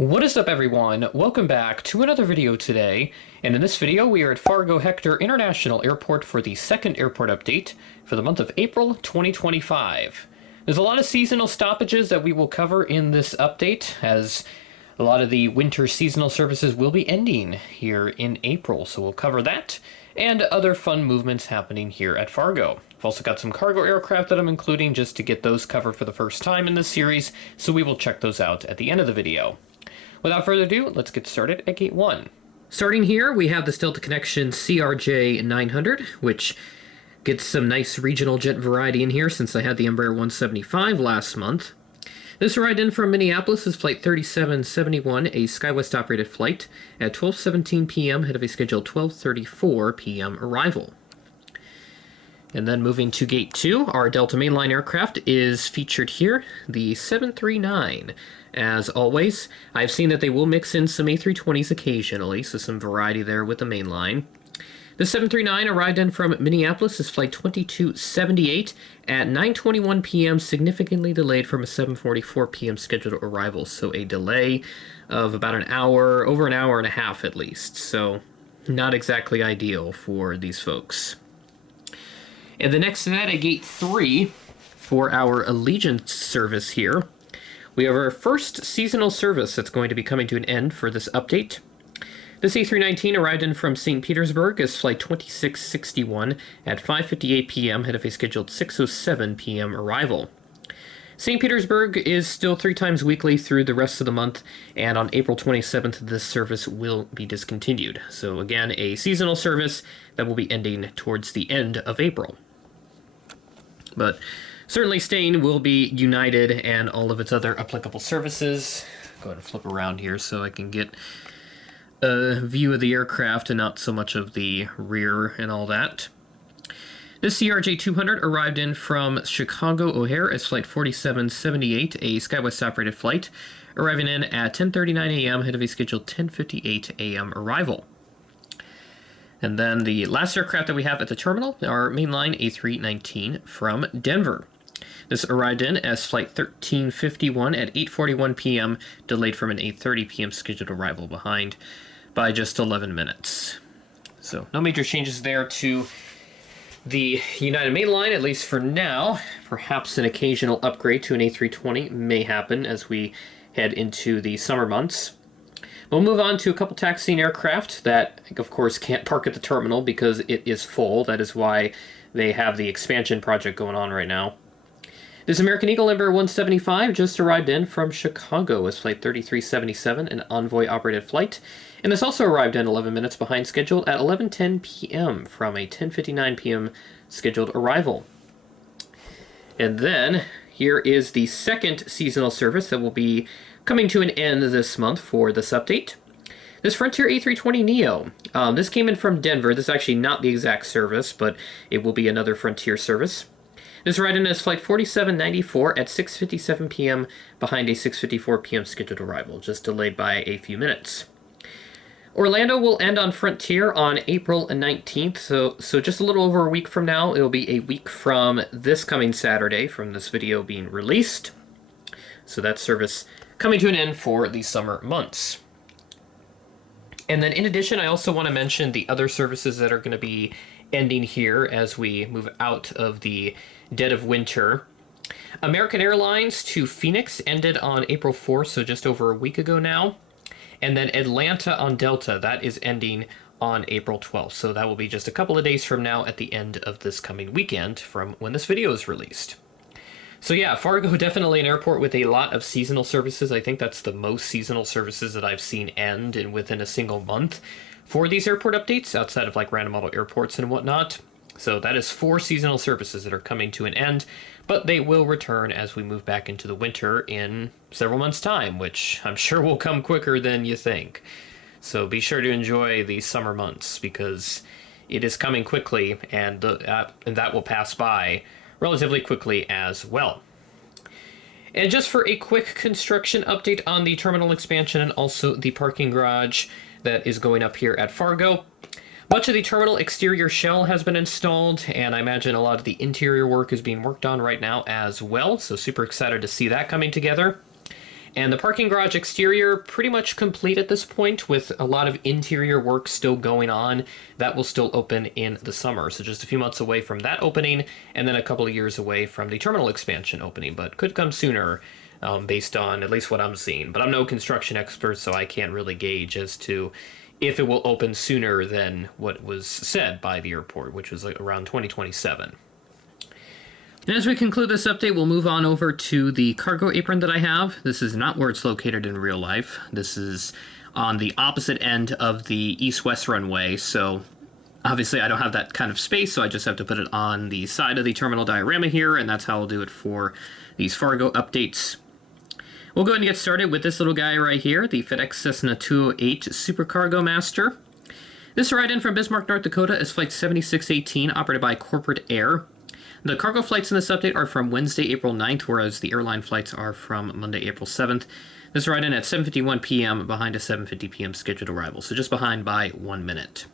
What is up, everyone? Welcome back to another video today, and in this video we are at Fargo Hector International Airport for the second airport update for the month of April 2025. There's a lot of seasonal stoppages that we will cover in this update, as a lot of the winter seasonal services will be ending here in April, so we'll cover that and other fun movements happening here at Fargo. I've also got some cargo aircraft that I'm including just to get those covered for the first time in this series, so we will check those out at the end of the video. Without further ado, let's get started at Gate 1. Starting here, we have the Delta Connection CRJ 900, which gets some nice regional jet variety in here since I had the Embraer 175 last month. This arrived in from Minneapolis is Flight 3771, a SkyWest operated flight at 12:17 p.m. ahead of a scheduled 12:34 p.m. arrival. And then moving to Gate 2, our Delta mainline aircraft is featured here, the 739. As always, I've seen that they will mix in some A320s occasionally, so some variety there with the mainline. The 739 arrived in from Minneapolis is Flight 2278 at 9:21 p.m., significantly delayed from a 7:44 p.m. scheduled arrival, so a delay of about an hour, over an hour and a half at least, so not exactly ideal for these folks. And the next to that, at Gate 3, for our Allegiance service here, we have our first seasonal service that's going to be coming to an end for this update. This A319 arrived in from St. Petersburg as Flight 2661 at 5:58 p.m. ahead of a scheduled 6:07 p.m. arrival. St. Petersburg is still 3 times weekly through the rest of the month, and on April 27th, this service will be discontinued. So again, a seasonal service that will be ending towards the end of April. But certainly staying will be United and all of its other applicable services. Go ahead and flip around here so I can get a view of the aircraft and not so much of the rear and all that. This CRJ 200 arrived in from Chicago O'Hare as Flight 4778, a SkyWest operated flight, arriving in at 10:39 a.m. ahead of a scheduled 10:58 a.m. arrival. And then the last aircraft that we have at the terminal, our mainline A319 from Denver. This arrived in as Flight 1351 at 8:41 p.m., delayed from an 8:30 p.m. scheduled arrival, behind by just 11 minutes. So no major changes there to the United mainline, at least for now. Perhaps an occasional upgrade to an A320 may happen as we head into the summer months. We'll move on to a couple taxiing aircraft that, of course, can't park at the terminal because it is full. That is why they have the expansion project going on right now. This American Eagle Embraer 175 just arrived in from Chicago as Flight 3377, an Convoy-operated flight, and this also arrived in 11 minutes behind schedule at 11:10 p.m. from a 10:59 p.m. scheduled arrival. And then here is the second seasonal service that will be coming to an end this month for this update. This Frontier A320neo. This came in from Denver. This is actually not the exact service, but it will be another Frontier service. This arrived in as Flight 4794 at 6:57 p.m. behind a 6:54 p.m. scheduled arrival, just delayed by a few minutes. Orlando will end on Frontier on April 19th, so just a little over a week from now. It'll be a week from this coming Saturday, from this video being released. So that service coming to an end for the summer months. And then in addition, I also want to mention the other services that are going to be ending here as we move out of the dead of winter. American Airlines to Phoenix ended on April 4th, so just over a week ago now. And then Atlanta on Delta, that is ending on April 12th. So that will be just a couple of days from now at the end of this coming weekend from when this video is released. So yeah, Fargo, definitely an airport with a lot of seasonal services. I think that's the most seasonal services that I've seen end in within a single month for these airport updates, outside of like random model airports and whatnot. So that is 4 seasonal services that are coming to an end, but they will return as we move back into the winter in several months' time, which I'm sure will come quicker than you think. So be sure to enjoy the summer months because it is coming quickly, and that will pass by relatively quickly as well. And just for a quick construction update on the terminal expansion and also the parking garage that is going up here at Fargo. Much of the terminal exterior shell has been installed, and I imagine a lot of the interior work is being worked on right now as well, so super excited to see that coming together. And the parking garage exterior pretty much complete at this point, with a lot of interior work still going on. That will still open in the summer, so just a few months away from that opening, and then a couple of years away from the terminal expansion opening, but could come sooner, based on at least what I'm seeing. But I'm no construction expert, so I can't really gauge as to if it will open sooner than what was said by the airport, which was like around 2027. And as we conclude this update, we'll move on over to the cargo apron that I have. This is not where it's located in real life. This is on the opposite end of the east-west runway, so obviously I don't have that kind of space, so I just have to put it on the side of the terminal diorama here, and that's how I'll do it for these Fargo updates. We'll go ahead and get started with this little guy right here, the FedEx Cessna 208 Super Cargo Master. This ride in from Bismarck, North Dakota is Flight 7618, operated by Corporate Air. The cargo flights in this update are from Wednesday, April 9th, whereas the airline flights are from Monday, April 7th. This ride in at 7:51 p.m. behind a 7:50 p.m. scheduled arrival, so just behind by 1 minute.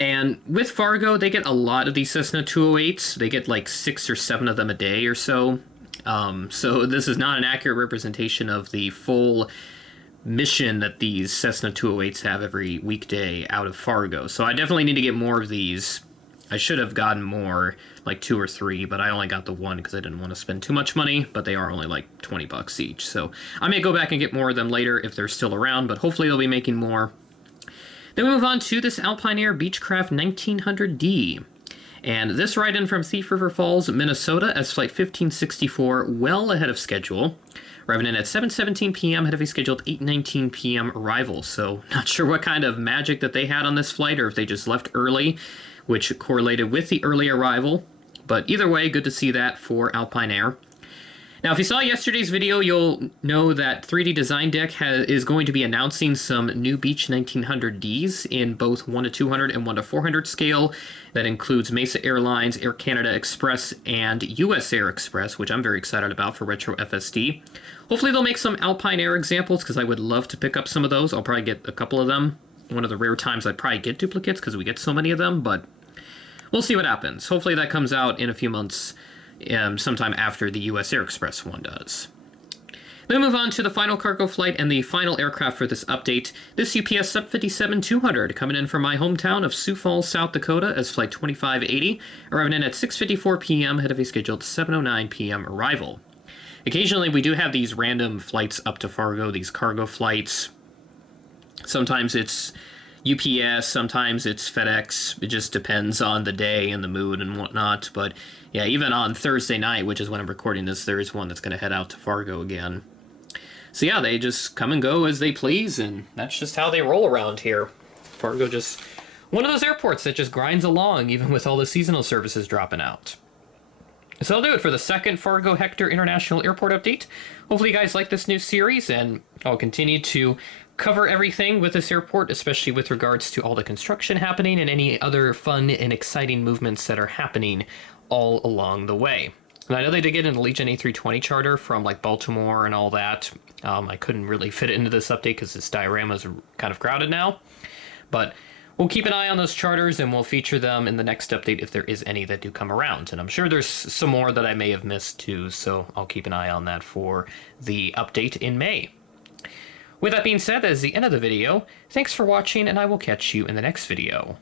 And with Fargo, they get a lot of these Cessna 208s. They get like 6 or 7 of them a day or so. So this is not an accurate representation of the full mission that these Cessna 208s have every weekday out of Fargo. So I definitely need to get more of these. I should have gotten more, like 2 or 3, but I only got the 1 because I didn't want to spend too much money, but they are only like $20 each. So I may go back and get more of them later if they're still around, but hopefully they'll be making more. Then we move on to this Alpine Air Beechcraft 1900D. And this ride in from Thief River Falls, Minnesota as Flight 1564, well ahead of schedule. Arriving in at 7:17 p.m. ahead of a scheduled 8:19 p.m. arrival. So not sure what kind of magic that they had on this flight, or if they just left early, which correlated with the early arrival. But either way, good to see that for Alpine Air. Now, if you saw yesterday's video, you'll know that 3D Design Deck is going to be announcing some new Beech 1900Ds in both 1 to 200 and 1 to 400 scale. That includes Mesa Airlines, Air Canada Express, and US Air Express, which I'm very excited about for Retro FSD. Hopefully they'll make some Alpine Air examples, because I would love to pick up some of those. I'll probably get a couple of them. One of the rare times I'd probably get duplicates, because we get so many of them, but we'll see what happens. Hopefully that comes out in a few months, sometime after the US Air Express one does. Then we move on to the final cargo flight and the final aircraft for this update. This UPS Sub 57-200 coming in from my hometown of Sioux Falls, South Dakota as Flight 2580, arriving in at 6:54 p.m. ahead of a scheduled 7:09 p.m. arrival. Occasionally we do have these random flights up to Fargo, these cargo flights. Sometimes it's UPS, sometimes it's FedEx. It just depends on the day and the mood and whatnot. But yeah, even on Thursday night, which is when I'm recording this, there is one that's going to head out to Fargo again. So yeah, they just come and go as they please, and that's just how they roll around here. Fargo just one of those airports that just grinds along, even with all the seasonal services dropping out. So I'll do it for the second Fargo Hector International Airport update. Hopefully you guys like this new series, and I'll continue to cover everything with this airport, especially with regards to all the construction happening and any other fun and exciting movements that are happening all along the way. And I know they did get an Allegiant A320 charter from like Baltimore and all that. I couldn't really fit it into this update because this diorama is kind of crowded now. But we'll keep an eye on those charters, and we'll feature them in the next update if there is any that do come around. And I'm sure there's some more that I may have missed too, so I'll keep an eye on that for the update in May. With that being said, that is the end of the video. Thanks for watching, and I will catch you in the next video.